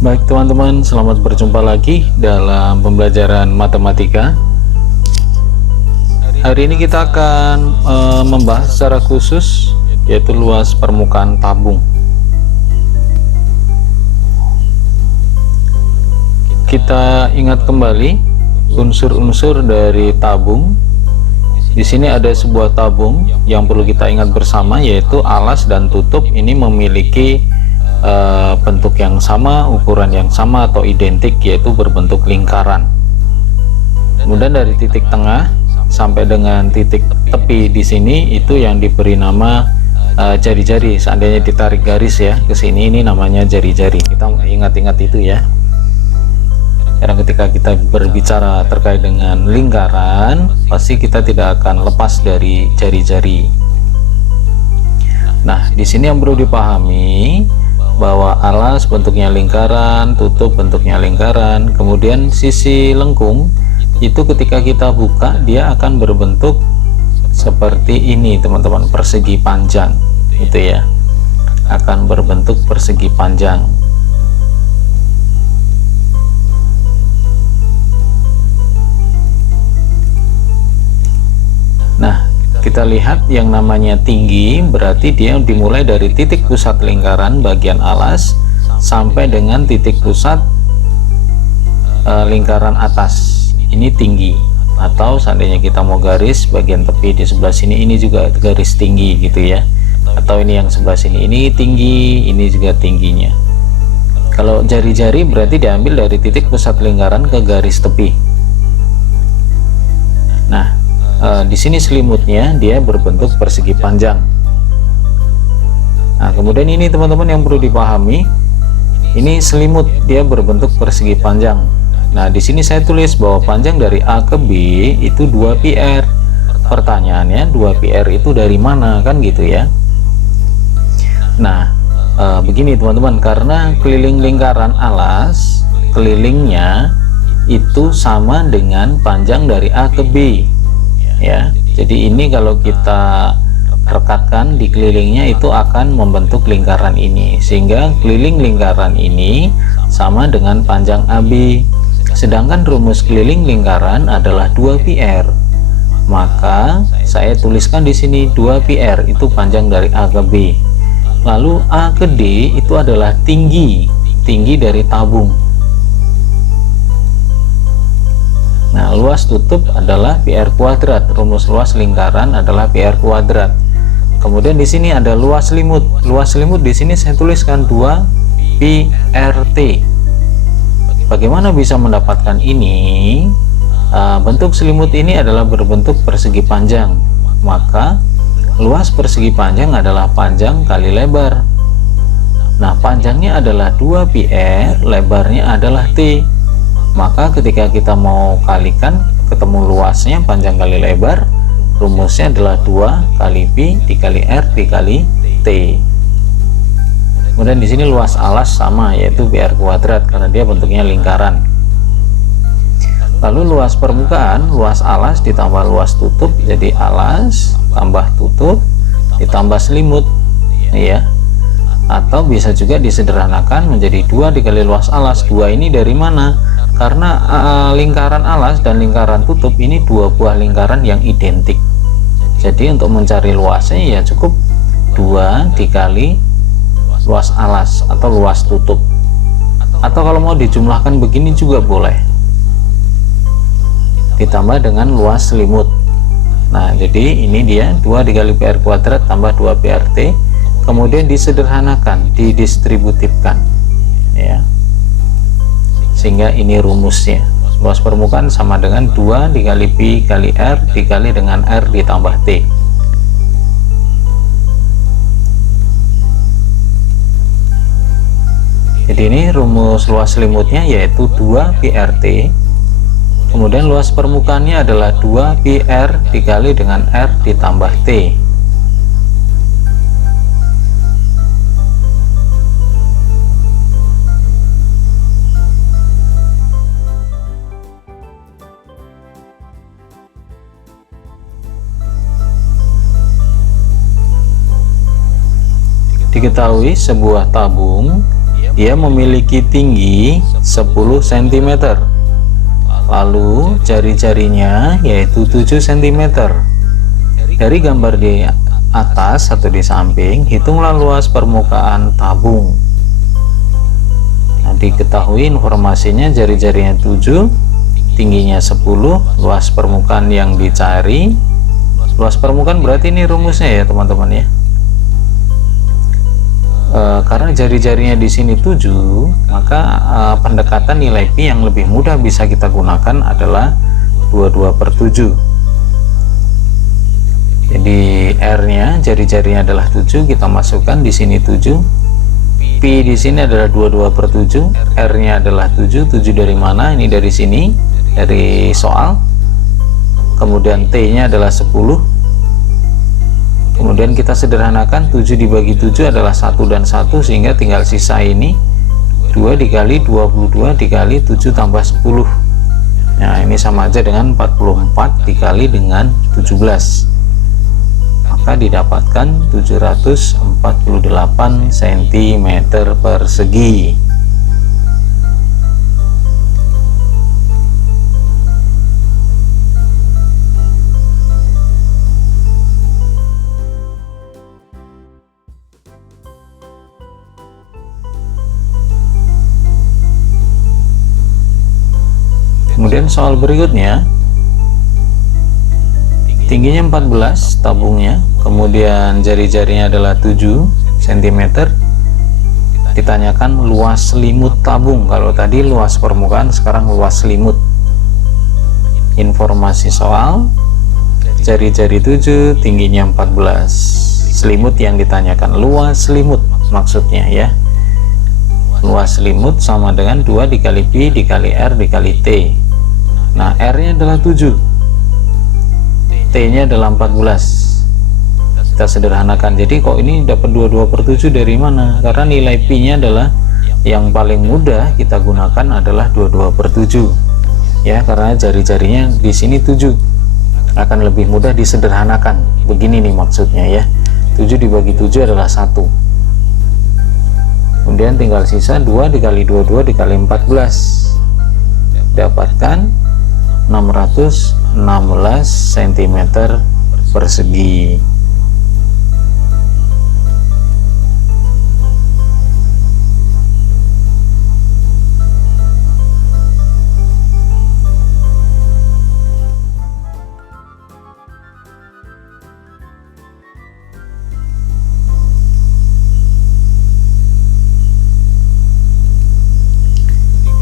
Baik teman-teman, selamat berjumpa lagi dalam pembelajaran matematika. Hari ini kita akan membahas secara khusus yaitu luas permukaan tabung. Kita ingat kembali unsur-unsur dari tabung. Di sini ada sebuah tabung yang perlu kita ingat bersama, yaitu alas dan tutup ini memiliki bentuk yang sama, ukuran yang sama atau identik, yaitu berbentuk lingkaran. Kemudian dari titik tengah sampai dengan titik tepi di sini itu yang diberi nama jari-jari. Seandainya ditarik garis ya ke sini, ini namanya jari-jari. Kita ingat-ingat itu ya. Karena ketika kita berbicara terkait dengan lingkaran, pasti kita tidak akan lepas dari jari-jari. Nah, di sini yang perlu dipahami bahwa alas bentuknya lingkaran, tutup bentuknya lingkaran, kemudian sisi lengkung itu ketika kita buka dia akan berbentuk seperti ini teman-teman, persegi panjang gitu ya, akan berbentuk persegi panjang. Nah, kita lihat yang namanya tinggi berarti dia dimulai dari titik pusat lingkaran bagian alas sampai dengan titik pusat lingkaran atas, ini tinggi. Atau seandainya kita mau garis bagian tepi di sebelah sini, ini juga garis tinggi gitu ya. Atau ini yang sebelah sini, ini tinggi, ini juga tingginya. Kalau jari-jari berarti diambil dari titik pusat lingkaran ke garis tepi. Nah, di sini selimutnya dia berbentuk persegi panjang. Nah, kemudian ini teman-teman yang perlu dipahami, ini selimut dia berbentuk persegi panjang. Nah, di sini saya tulis bahwa panjang dari A ke B itu 2 PR. Pertanyaannya 2 PR itu dari mana, kan gitu ya. Nah, begini teman-teman, karena keliling lingkaran alas kelilingnya itu sama dengan panjang dari A ke B ya. Jadi ini kalau kita rekatkan di kelilingnya itu akan membentuk lingkaran ini, sehingga keliling lingkaran ini sama dengan panjang AB. Sedangkan rumus keliling lingkaran adalah 2 PR. Maka saya tuliskan di sini 2 PR itu panjang dari A ke B. Lalu A ke D itu adalah tinggi dari tabung. Nah, luas tutup adalah PR kuadrat. Rumus luas lingkaran adalah PR kuadrat. Kemudian di sini ada luas selimut. Luas selimut di sini saya tuliskan 2 PRT. Bagaimana bisa mendapatkan ini? Bentuk selimut ini adalah berbentuk persegi panjang. Maka luas persegi panjang adalah panjang kali lebar. Nah, panjangnya adalah 2 PR, lebarnya adalah T. Maka ketika kita mau kalikan ketemu luasnya panjang kali lebar, rumusnya adalah 2 kali Pi dikali R dikali T. Kemudian di sini luas alas sama, yaitu PR kuadrat karena dia bentuknya lingkaran. Lalu luas permukaan, luas alas ditambah luas tutup, jadi alas tambah tutup ditambah selimut ya. Atau bisa juga disederhanakan menjadi 2 dikali luas alas. 2 ini dari mana? Karena lingkaran alas dan lingkaran tutup ini 2 buah lingkaran yang identik. Jadi untuk mencari luasnya ya cukup 2 dikali luas alas atau luas tutup. Atau kalau mau dijumlahkan begini juga boleh, ditambah dengan luas selimut. Nah, jadi ini dia 2 dikali PR kuadrat tambah 2 PRT. Kemudian disederhanakan, didistributifkan ya, sehingga ini rumusnya. Luas permukaan sama dengan 2 dikali Pi kali R dikali dengan R ditambah T. Jadi ini rumus luas selimutnya yaitu 2 PRT. Kemudian luas permukaannya adalah 2 PR dikali dengan R ditambah T. Diketahui sebuah tabung dia memiliki tinggi 10 cm, lalu jari-jarinya yaitu 7 cm. Dari gambar di atas atau di samping, hitunglah luas permukaan tabung. Nah, diketahui informasinya jari-jarinya 7, tingginya 10, luas permukaan yang dicari. Luas permukaan berarti ini rumusnya ya teman-teman ya. Karena jari-jarinya di sini 7, maka pendekatan nilai pi yang lebih mudah bisa kita gunakan adalah 22/7. Jadi R-nya, jari-jarinya adalah 7, kita masukkan di sini 7. Pi di sini adalah 22/7, R-nya adalah 7. 7 dari mana? Ini dari sini, dari soal. Kemudian T-nya adalah 10. Kemudian kita sederhanakan, 7 dibagi 7 adalah 1 dan 1, sehingga tinggal sisa ini 2 dikali 22 dikali 7 tambah 10. Nah, ini sama aja dengan 44 dikali dengan 17. Maka didapatkan 748 cm persegi. Kemudian soal berikutnya, tingginya 14 tabungnya, kemudian jari-jarinya adalah 7 cm. Ditanyakan luas selimut tabung. Kalau tadi luas permukaan, sekarang luas selimut. Informasi soal, jari-jari 7, tingginya 14. Selimut yang ditanyakan, luas selimut maksudnya ya. Luas selimut sama dengan 2 dikali pi dikali R dikali T. Nah, R-nya adalah 7, T-nya adalah 14. Kita sederhanakan. Jadi kok ini dapat 22/7 dari mana? Karena nilai pi-nya adalah yang paling mudah kita gunakan adalah 22/7. Ya, karena jari-jarinya di sini 7. Akan lebih mudah disederhanakan. Begini nih maksudnya ya. 7 dibagi 7 adalah 1. Kemudian tinggal sisa 2 dikali 22 dikali 14. Dapatkan 616 cm persegi.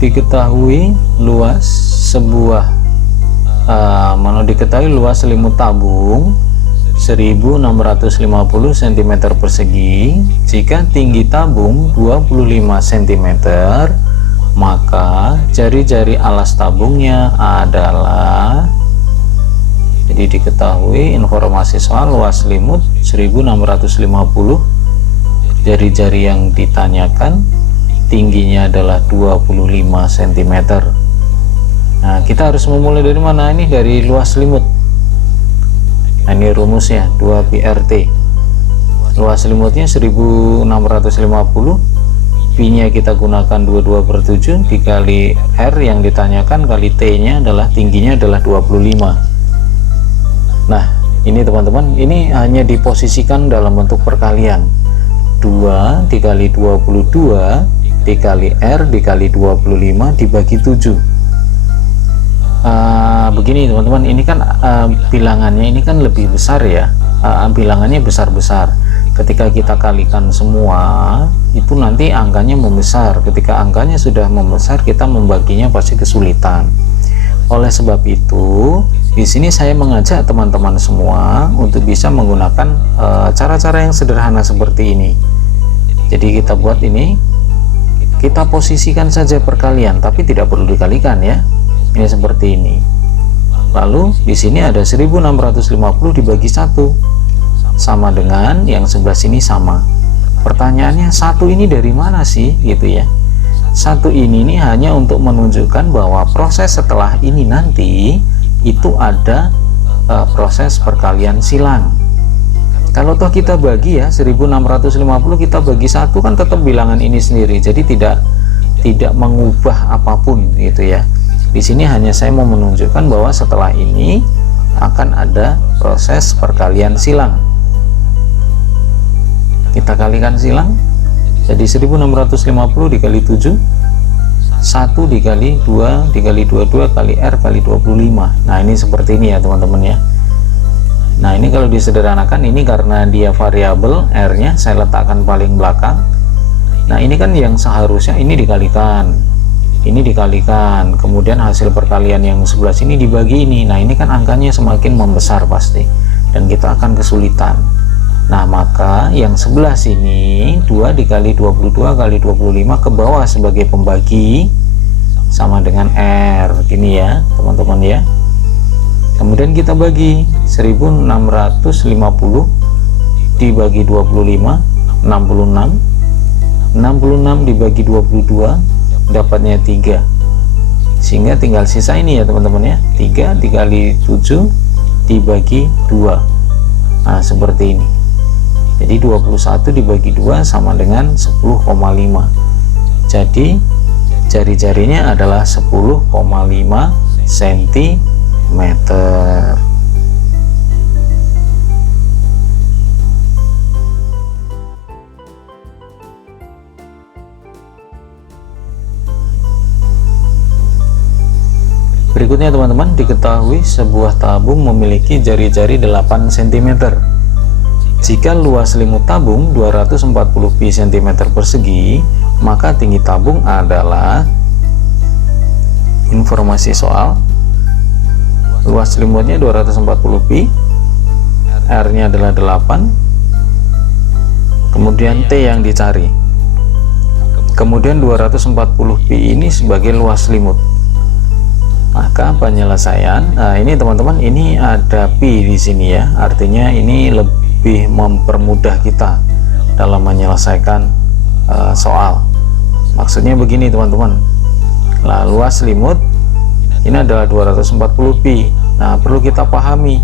Diketahui luas sebuah diketahui luas selimut tabung 1650 cm persegi. Jika tinggi tabung 25 cm, maka jari-jari alas tabungnya adalah. Jadi diketahui informasi soal luas selimut 1650, jari-jari yang ditanyakan tingginya adalah 25 cm. Nah, kita harus memulai dari mana? Ini dari luas selimut. Nah, ini rumusnya 2πRT. Luas selimutnya 1650, pi-nya kita gunakan 22/7 dikali R yang ditanyakan kali T-nya adalah tingginya adalah 25. Nah, ini teman-teman, ini hanya diposisikan dalam bentuk perkalian. 2 dikali 22 dikali R dikali 25 dibagi 7. Begini teman-teman, ini kan bilangannya ini kan lebih besar ya, bilangannya besar-besar. Ketika kita kalikan semua itu nanti angkanya membesar. Ketika angkanya sudah membesar, kita membaginya pasti kesulitan. Oleh sebab itu, di sini saya mengajak teman-teman semua untuk bisa menggunakan cara-cara yang sederhana seperti ini. Jadi kita buat ini, kita posisikan saja perkalian, tapi tidak perlu dikalikan ya. Ini seperti ini. Lalu di sini ada 1650 dibagi 1 sama dengan yang sebelah sini sama. Pertanyaannya, 1 ini dari mana sih gitu ya. 1 ini hanya untuk menunjukkan bahwa proses setelah ini nanti itu ada proses perkalian silang. Kalau toh kita bagi ya 1650 kita bagi satu kan tetap bilangan ini sendiri, jadi tidak mengubah apapun gitu ya. Di sini hanya saya mau menunjukkan bahwa setelah ini akan ada proses perkalian silang. Kita kalikan silang, jadi 1650 dikali 7, 1 dikali 2 dikali 22 kali R kali 25. Nah ini seperti ini ya teman-teman ya. Nah ini kalau disederhanakan, ini karena dia variabel R nya saya letakkan paling belakang. Nah ini kan yang seharusnya ini dikalikan, kemudian hasil perkalian yang sebelah sini dibagi ini. Nah ini kan angkanya semakin membesar pasti, dan kita akan kesulitan. Nah maka yang sebelah sini 2 dikali 22 kali 25 ke bawah sebagai pembagi sama dengan R gini ya teman-teman ya. Kemudian kita bagi 1650 dibagi 25, 66 dibagi 22 dapatnya 3, sehingga tinggal sisa ini ya teman-teman ya, 3 dikali 7 dibagi 2. Nah seperti ini. Jadi 21 dibagi 2 sama dengan 10,5. Jadi jari-jarinya adalah 10,5 cm. Berikutnya teman-teman, diketahui sebuah tabung memiliki jari-jari 8 cm. Jika luas selimut tabung 240 pi cm persegi, maka tinggi tabung adalah, informasi soal, luas selimutnya 240 pi, R nya adalah 8, kemudian T yang dicari, kemudian 240 pi ini sebagai luas selimut. Maka penyelesaian, nah ini teman-teman, ini ada pi di sini ya, artinya ini lebih mempermudah kita dalam menyelesaikan soal. Maksudnya begini teman-teman, nah luas selimut ini adalah 240 pi. Nah perlu kita pahami,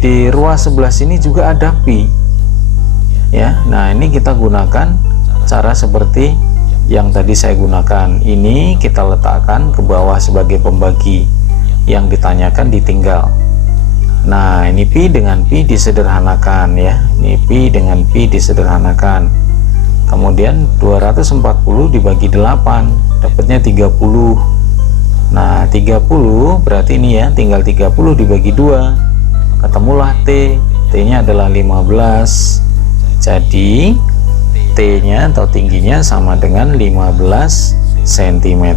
di ruas sebelah sini juga ada pi ya. Nah ini kita gunakan cara seperti yang tadi saya gunakan, ini kita letakkan ke bawah sebagai pembagi, yang ditanyakan ditinggal. Nah ini pi dengan pi disederhanakan ya, ini pi dengan pi disederhanakan, kemudian 240 dibagi 8 dapatnya 30. Nah 30 berarti ini ya, tinggal 30 dibagi 2 ketemulah T nya adalah 15. Jadi T nya atau tingginya sama dengan 15 cm.